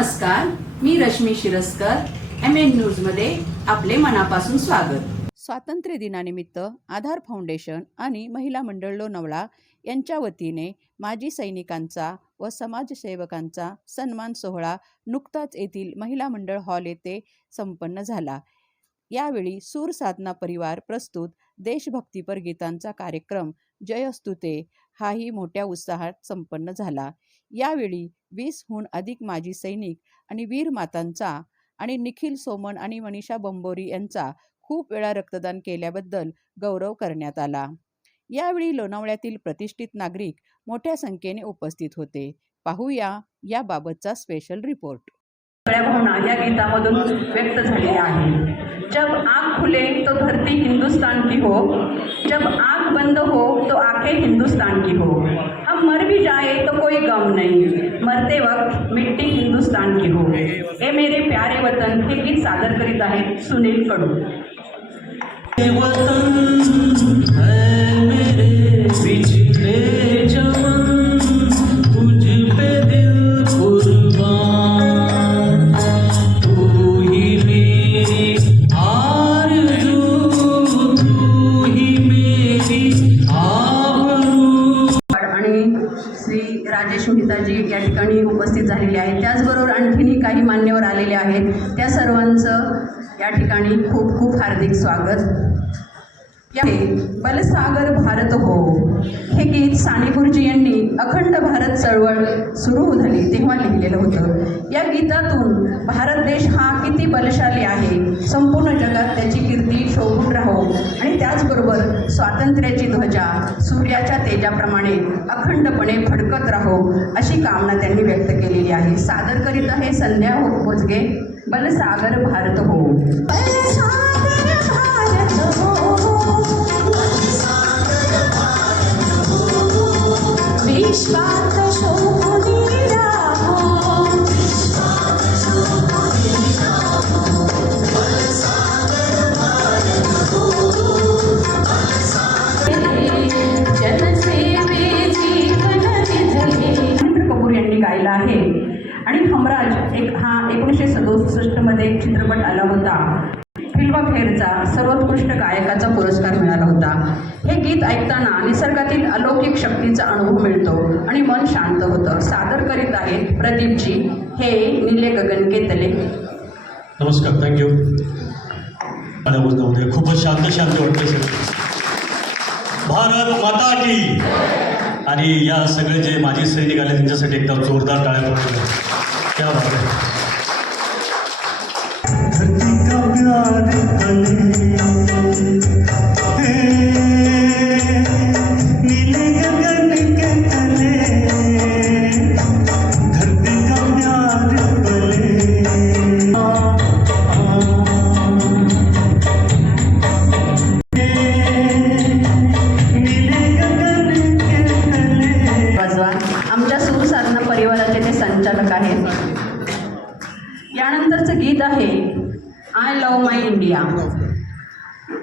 नमस्कार मी Rashmi Shiraskar M N न्यूजमध्ये आपले मनापासून स्वागत. स्वातंत्र्य दिनानिमित्त आधार फाउंडेशन आणि महिला मंडळ लोणावळा यांच्या वतीने माजी सैनिकांचा व समाजसेवकांचा सन्मान सोहळा नुकताच येथील महिला मंडळ हॉल येथे संपन्न झाला. यावेळी सूर साधना परिवार प्रस्तुत देशभक्तीपर गीतांचा कार्यक्रम जयस्तुते हाही मोठ्या उत्साहात संपन्न झाला. यावेळी वीसहून अधिक माजी सैनिक आणि वीर मातांचा आणि निखिल सोमन आणि मनीषा बंबोरी यांचा खूप वेळा रक्तदान केल्याबद्दल गौरव करण्यात आला. यावेळी लोणावळ्यातील प्रतिष्ठित नागरिक मोठ्या संख्येने उपस्थित होते. पाहूया याबाबतचा स्पेशल रिपोर्ट भावना या गीतामधून व्यक्त झालेल्या आहे. जब आग खुले तो धरती हिंदुस्तान की हो. जब आग बंद हो तो आखे हिंदुस्तान की हो. हम मर भी जाए तो कोई गम नहीं। मरते वक्त मिट्टी हिंदुस्तान की हो। हे मेरे प्यारे वतन हे गीत सादर करीत आहे सुनील कडू जी या ठिकाणी उपस्थित झालेली आहे त्याचबरोबर आणखीनही काही मान्यवर आलेले आहेत. त्या सर्वांचं या ठिकाणी खूप खूप हार्दिक स्वागत. बलसागर भारत हो. हे गीत साने गुरुजी यांनी अखंड भारत चळवळ सुरू झाली तेव्हा लिहिलेलं होतं. या गीतातून भारत देश हा किती बलशाली आहे संपूर्ण जगात त्याची कीर्ती शोभून राहो. आणि त्याचबरोबर स्वातंत्र्याची ध्वजा सूर्याच्या तेजाप्रमाणे अखंडपणे फडकत राहो अशी कामना त्यांनी व्यक्त केलेली आहे. सादर करीत आहे संध्या हो भोजगे. बलसागर भारत हो. गायला आहे. आणि हमराज एक हा एकोणीसशे सदुसष्टमध्ये एक चित्रपट आला होता. फिल्मफेअरचा सर्वोत्कृष्ट गायकाचा पुरस्कार मिळाला होता. गीत ऐकताना निसर्गातील अलौकिक शक्तीचा अनुभव मिळतो आणि मन शांत होतं. सादर करीत आहेत प्रदीपजी. हे निले गगन केतले. नमस्कार थँक्यू खूपच शांत शांत वाटते भारत माता की. आणि या सगळे जे माजी सैनिक आले त्यांच्यासाठी एकदा जोरदार टाळ्या त्या बात परिवाराचे संचालक आहेत. यानंतरचं गीत आहे I love my India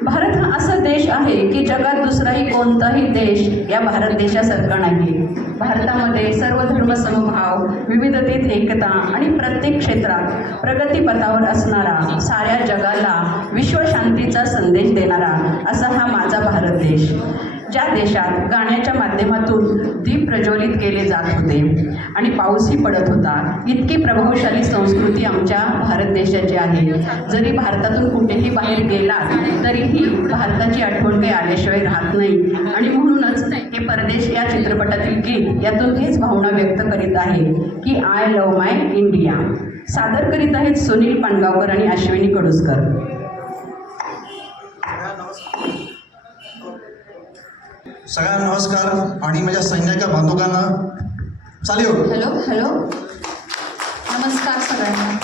Bharat हा असा देश आहे की जगात दुसराही कोणताही देश या भारत देशासारखा नाही भारतामध्ये सर्व धर्मसमभाव विविधतेत एकता आणि प्रत्येक क्षेत्रात प्रगतीपथावर असणारा साऱ्या जगाला विश्वशांतीचा संदेश देणारा असा हा माझा भारत देश. ज्या देशात गाण्याच्या माध्यमातून दीप प्रज्वलित केले जात होते आणि पाऊसही पडत होता इतकी प्रभावशाली संस्कृती आमच्या भारत देशाची आहे. जरी भारतातून कुठेही बाहेर गेला तरीही भारताची आठवण काही आल्याशिवाय राहत नाही. आणि म्हणूनच हे परदेश या चित्रपटातील गीत यातून हेच भावना व्यक्त करीत आहे की आय लव माय इंडिया सादर करीत आहेत सुनील पाणगावकर आणि अश्विनी कडुसकर. सगळ्यांना नमस्कार आणि माझ्या सैन्याच्या बांधवांना चालेल. Hello hello. नमस्कार सगळ्यांना.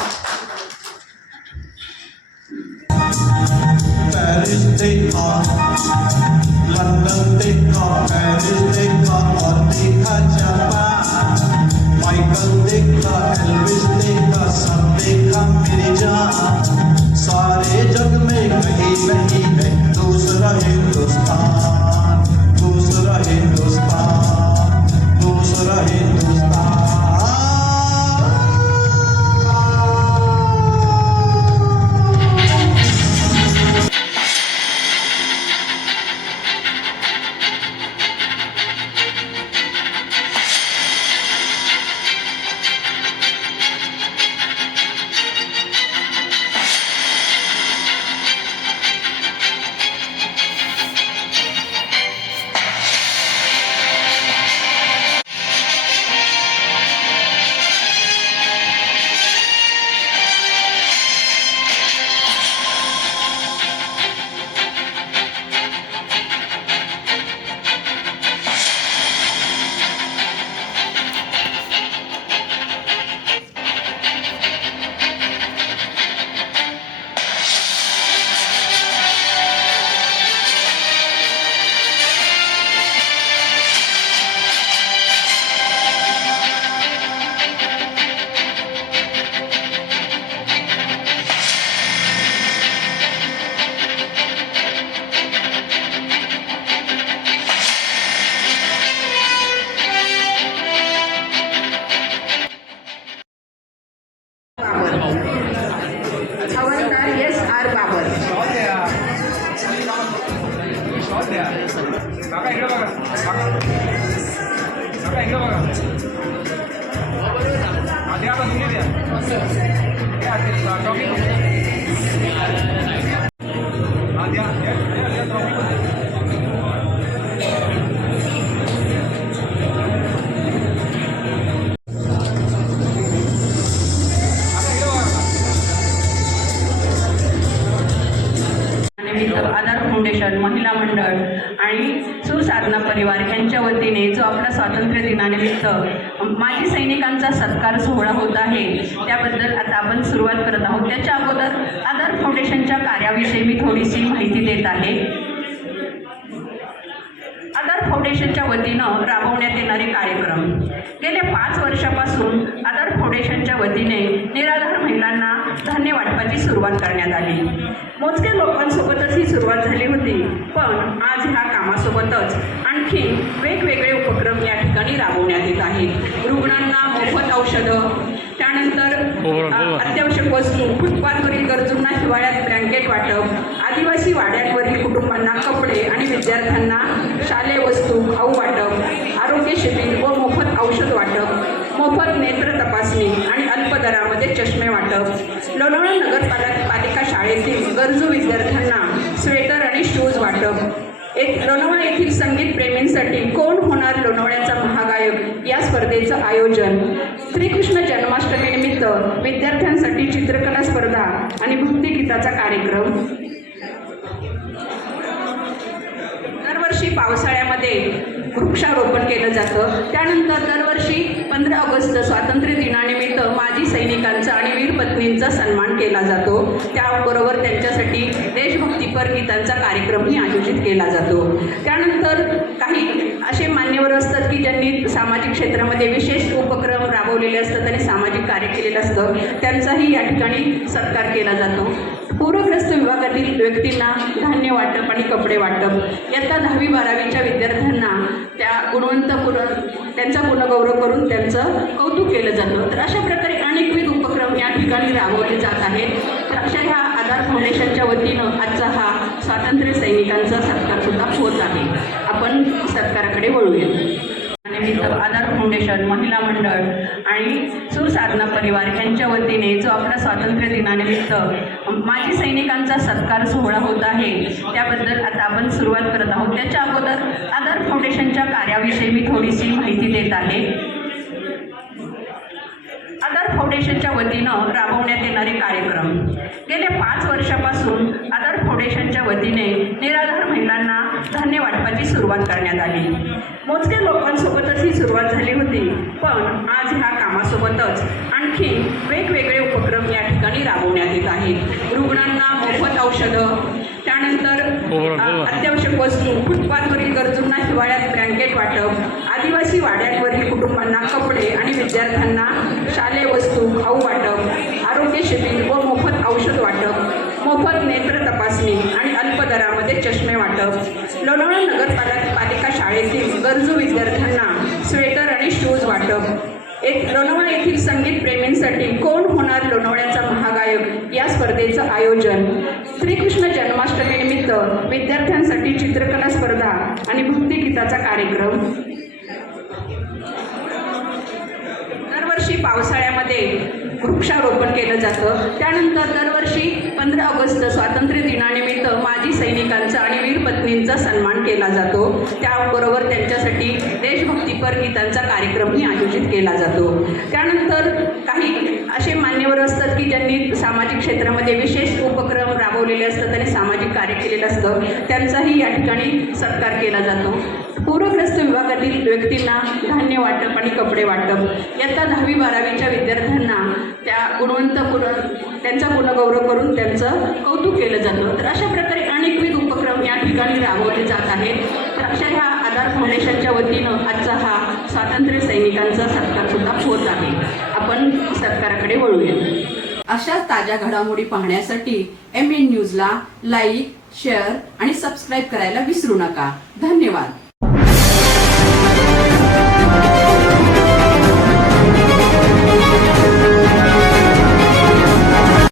निमित्त जो आपला स्वातंत्र्य दिनानिमित्त माजी सैनिकांचा सत्कार सोहळा होत आहे त्याबद्दल आता आपण सुरुवात करत आहोत. त्याच्या अगोदर आधार फाउंडेशनच्या कार्याविषयी मी थोडीशी माहिती देत आहे. आधार फाउंडेशनच्या वतीनं राबवण्यात येणारे कार्यक्रम. गेल्या पाच वर्षापासून आधार फाउंडेशनच्या वतीने निराधार महिलांना धान्य वाटपाची सुरुवात करण्यात आली. मोजक्या लोकांसोबतच ही सुरुवात झाली होती पण आज ह्या कामासोबतच आणखी वेगवेगळे राबवण्यात येत आहेत. रुग्णांना मोफत औषधं त्यानंतर अ, अत्यावश्यक वस्तू फुटपाथवरील गरजूंना हिवाळ्यात ब्लँकेट वाटप आदिवासी वाड्यांवरील कुटुंबांना कपडे आणि विद्यार्थ्यांना शालेय वस्तू खाऊ वाटप आरोग्य शिबिर व मोफत औषध वाटप मोफत नेत्र तपासणी आणि अल्प दरामध्ये चष्मे वाटप. लोणावळा नगरपालिका पालिका शाळेतील गरजू विद्यार्थ्यांना स्वेटर आणि शूज वाटप. एक लोणावळा येथील संगीत प्रेमींसाठी कोण होणार लोणावळ्याचा महागायक? या स्पर्धेचं आयोजन. श्रीकृष्ण जन्माष्टमीनिमित्त विद्यार्थ्यांसाठी चित्रकला स्पर्धा आणि भक्तिगीताचा कार्यक्रम. दरवर्षी पावसाळ्यामध्ये वृक्षारोपण केलं जातं. त्यानंतर दरवर्षी पंधरा ऑगस्ट स्वातंत्र्य दिनानिमित्त माजी सैनिकांचा आणि वीर पत्नींचा सन्मान केला जातो. त्याबरोबर त्यांच्यासाठी देशभक्तीपर गीतांचा कार्यक्रमही आयोजित केला जातो. त्यानंतर काही असे मान्यवर असतात की ज्यांनी सामाजिक क्षेत्रामध्ये विशेष उपक्रम राबवलेले असतात आणि सामाजिक कार्य केलेलं असतं त्यांचाही या ठिकाणी सत्कार केला जातो. पूरग्रस्त विभागातील व्यक्तींना धान्य वाटप आणि कपडे वाटप इयत्ता दहावी बारावीच्या विद्यार्थ्यांना त्या गुणवंत पुर त्यांचा गौरव करून त्यांचं कौतुक केलं जातं. तर अशा प्रकारे अनेकविध उपक्रम या ठिकाणी राबवले जात आहेत. तर अशा ह्या आधार फाउंडेशनच्या वतीनं आजचा हा स्वातंत्र्य सैनिकांचा सत्कार सुद्धा होत आहे. आपण सत्काराकडे वळूया. निमित्त आधार फाउंडेशन महिला मंडळ आणि सुसाधना परिवार यांच्या वतीने जो आपला स्वातंत्र्य दिनानिमित्त माजी सैनिकांचा सत्कार सोहळा होत आहे त्याबद्दल आता आपण सुरुवात करत आहोत. त्याच्या अगोदर आधार फाउंडेशनच्या कार्याविषयी मी थोडीशी माहिती देत आहे. आधार फाउंडेशनच्या वतीनं राबवण्यात येणारे कार्यक्रम. गेल्या पाच वर्षापासून आधार फाउंडेशनच्या वतीने निराधार महिलांना धान्य वाटपाची सुरुवात करण्यात आली. मोजक्या लोकांसोबतच ही सुरुवात झाली होती. पण आज ह्या कामासोबतच आणखी वेगवेगळे उपक्रम या ठिकाणी राबवण्यात येत आहेत. रुग्णांना मोफत औषधं त्यानंतर अ, अत्यावश्यक वस्तू फुटपाथवरील गरजूंना हिवाळ्यात ब्लँकेट वाटप आदिवासी वाड्यांवरील कुटुंबांना कपडे आणि विद्यार्थ्यांना शालेय वस्तू खाऊ वाटप आरोग्य शिबिर व मोफत औषध वाटप मोफत नेत्र तपासणी आणि अल्प दरामध्ये चष्मे वाटप. लोणावळा नगरपालिका पालिका शाळेतील गरजू विद्यार्थ्यांना स्वेटर आणि शूज वाटप. एक लोणावळा येथील संगीत प्रेमींसाठी कोण होणार लोणावळ्याचा महागायक या स्पर्धेचं आयोजन. श्रीकृष्ण जन्माष्टमीनिमित्त विद्यार्थ्यांसाठी चित्रकला स्पर्धा आणि भक्तिगीताचा कार्यक्रम. दरवर्षी पावसाळ्यामध्ये वृक्षारोपण केलं जातं. त्यानंतर दरवर्षी पंधरा ऑगस्ट स्वातंत्र्य दिनानिमित्त माजी सैनिकांचा आणि वीर पत्नींचा सन्मान केला जातो. त्याबरोबर त्यांच्यासाठी देशभक्तीपर गीतांचा कार्यक्रमही आयोजित केला जातो. त्यानंतर काही असे मान्यवर असतात की ज्यांनी सामाजिक क्षेत्रामध्ये विशेष उपक्रम राबवलेले असतात आणि सामाजिक कार्य केलेलं असतं त्यांचाही या ठिकाणी सत्कार केला जातो. पूरग्रस्त विभागातील व्यक्तींना धान्य वाटप आणि कपडे वाटप. इयत्ता दहावी बारावीच्या विद्यार्थ्यांना त्या गुणवंतपूर्ण त्यांचा गुणगौरव करून त्यांचं कौतुक केलं जातं. तर अशा प्रकारे अनेकविध उपक्रम या ठिकाणी राबवले जात आहेत. तर अशा ह्या आधार फाउंडेशनच्या वतीनं आजचा हा स्वातंत्र्य सैनिकांचा सत्कारसुद्धा होत आहे. आपण सत्काराकडे वळूया. अशाच ताज्या घडामोडी पाहण्यासाठी एम एन न्यूजला लाईक शेअर आणि सबस्क्राईब करायला विसरू नका. धन्यवाद.